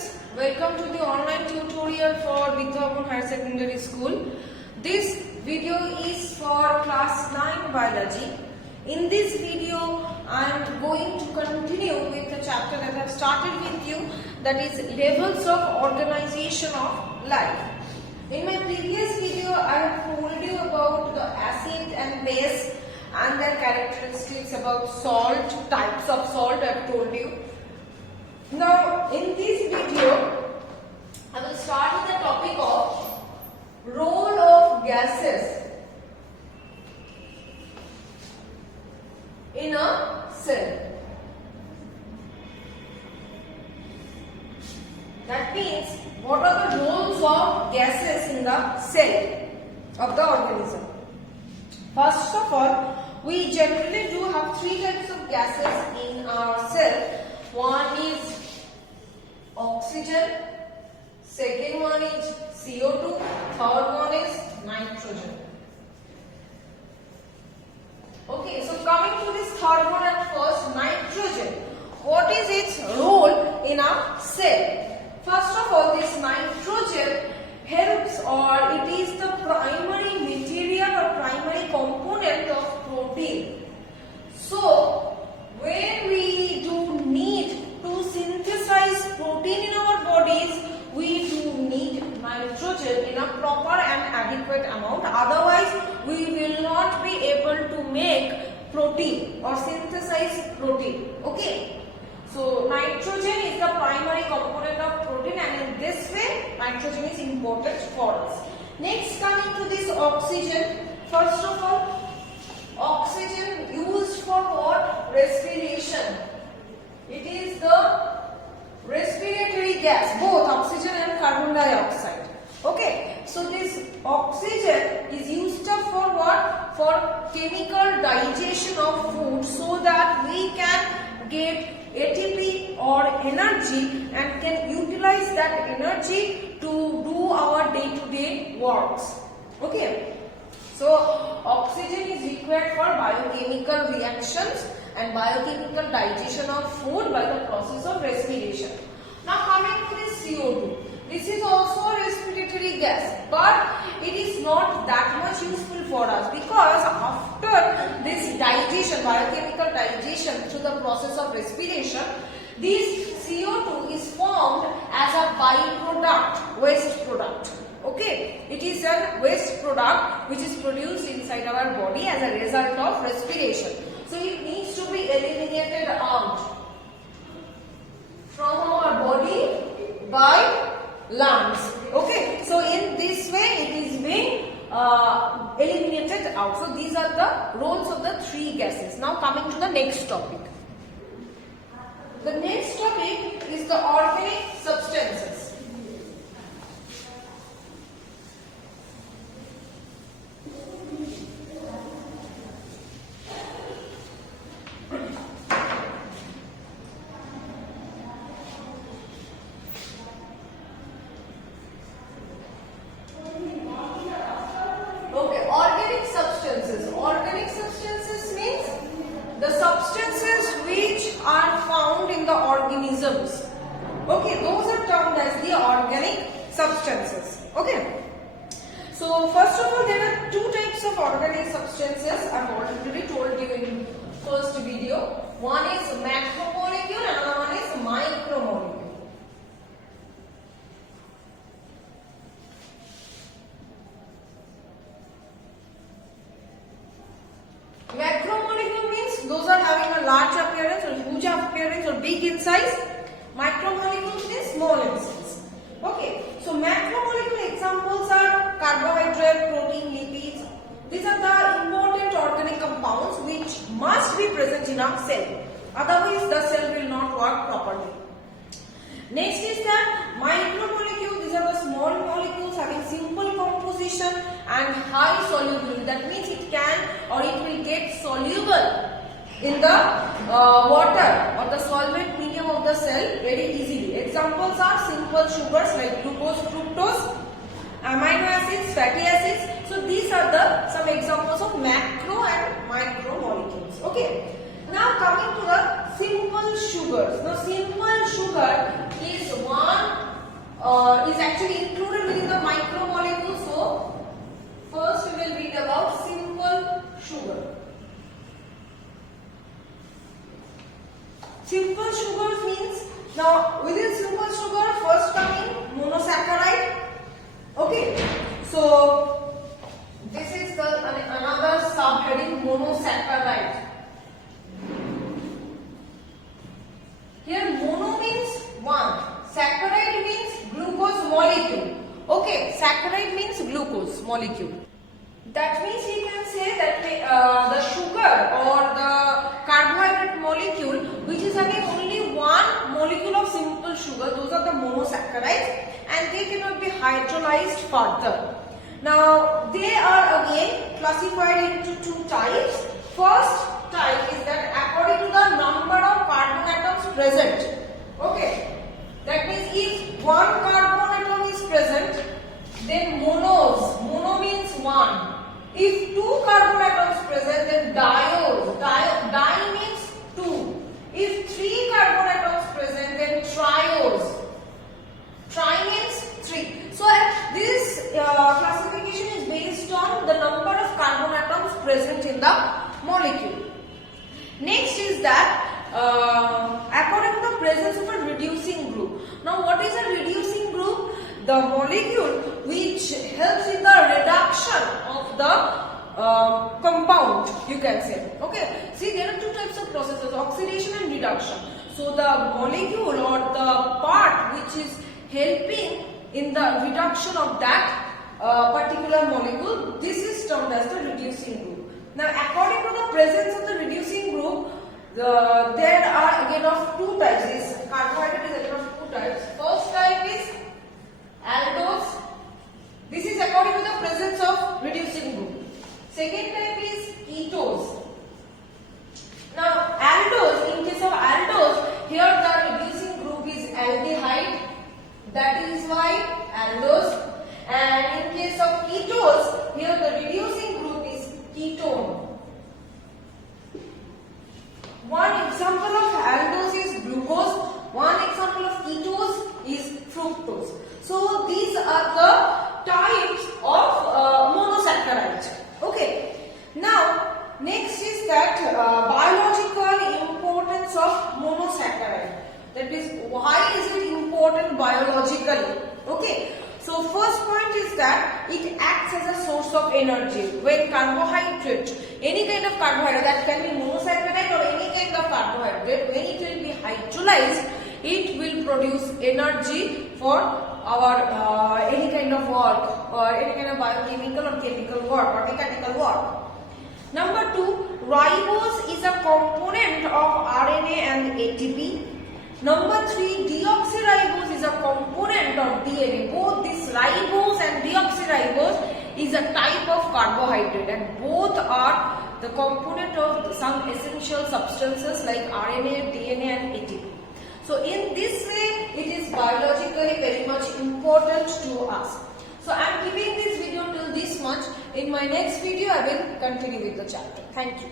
students, welcome to the online tutorial for Vidyavan Higher Secondary School. This video is for class 9 biology. In this video, I am going to continue with the chapter that I have started with you, that is levels of organization of life. In my previous video, I have told you about the acid and base and their characteristics, about salt, types of salt I have told you. Now, in this video, I will start with the topic of role of gases in a cell. That means, what are the roles of gases in the cell of the organism? First of all, we generally do have three types of gases in our cell. One is oxygen, second one is CO2, third one is nitrogen. Okay, so coming to this third one at first, nitrogen. What is its role in a cell? First of all, this nitrogen helps, or it is the primary material or primary component of protein. So, when we do need to synthesize protein in our bodies, we do need nitrogen in a proper and adequate amount. Otherwise, we will not be able to make protein or synthesize protein. Okay. So, nitrogen is the primary component of protein, and in this way, nitrogen is important for us. Next, coming to this oxygen. First of all, oxygen used for what? Respiration. It is the respiratory gas, both oxygen and carbon dioxide. Okay, so this oxygen is used up for what? For chemical digestion of food, so that we can get ATP or energy and can utilize that energy to do our day-to-day works. Okay, so oxygen is required for biochemical reactions and biochemical digestion of food by the process of respiration. Now coming to this CO2. This is also a respiratory gas, but it is not that much useful for us, because after this digestion, biochemical digestion through the process of respiration, this CO2 is formed as a byproduct, waste product. Okay, it is a waste product which is produced inside our body as a result of respiration. So it needs to be eliminated out from our body by lungs. Okay, so in this way it is being eliminated out. So these are the roles of the three gases. Now coming to the next topic. The next topic is the organic substances. Organic substances means the substances which are found in the organisms. Okay, those are termed as the organic substances. Okay. So first of all, there are two types of organic substances. I have already told you in first video. One is macromolecule and another one is micromolecule. Macromolecule means those are having a large appearance or huge appearance or big in size. Micromolecules means small in size. Okay, so macromolecule examples are carbohydrate, protein, lipids. These are the important organic compounds which must be present in our cell. Otherwise, the cell will not work properly. Next is that micromolecule. These are the small molecules having simple composition and high solubility. That means it can or it will get soluble in the water or the solvent medium of the cell very easily. Examples are simple sugars like glucose, fructose, amino acids, fatty acids. So these are the some examples of macro and micro molecules. Okay. Now coming to the simple sugars. Now simple sugar is one actually included within the micromolecule. So first we will read about simple sugar. Simple sugar means, now within simple sugar first coming monosaccharide. Okay, so this is the another subheading, monosaccharide. Here mono means one, saccharide means glucose molecule. Okay, saccharide means glucose molecule. That means we can say that the sugar or the carbohydrate molecule, which is again only one molecule of simple sugar, those are the monosaccharides, and they cannot be hydrolyzed further. Now they are again classified into two types. First type is that according to the number of carbon atoms present. Okay, that means if one carbon atom is present, then monos. Mono means one. If two carbon atoms present, then dios. Di means two. If three carbon atoms present, then trios. Tri means three. So this classification is based on the number of carbon atoms present in the molecule. Next is that according to the presence of a reducing group. Now what is a reducing group? The molecule which helps in the reduction of the compound, you can say. Okay, see there are two types of processes, oxidation and reduction. So the molecule or the part which is helping in the reduction of that particular molecule, this is termed as the reducing group. Now according to the presence of the reducing group, there are again of two types. This carbohydrate is again of two types. First type is aldose. This is according to the presence of reducing group. Second type is ketose. Now aldose, in case of aldose, here the reducing group is aldehyde. That is why aldose. And in case of ketose, here the reducing group is ketone. One example of aldose is glucose. One example of ketose is fructose. So these are the types of monosaccharides. Okay. Now next is that biological importance of monosaccharide. That is, why is it important biologically? Okay. So first point is that it acts as a source of energy. When carbohydrate, any kind of carbohydrate, that can be monosaccharide or any kind of carbohydrate, when it will be hydrolyzed, it will produce energy for our any kind of work or any kind of biochemical or chemical work or mechanical work. Number two, ribose is a component of RNA and ATP. Number three, deoxyribose is a component of DNA. Both this ribose and deoxyribose is a type of carbohydrate, and both are the component of some essential substances like RNA, DNA and ATP. So in this way, it is biologically very much important to us. So I am keeping this video till this much. In my next video, I will continue with the chapter. Thank you.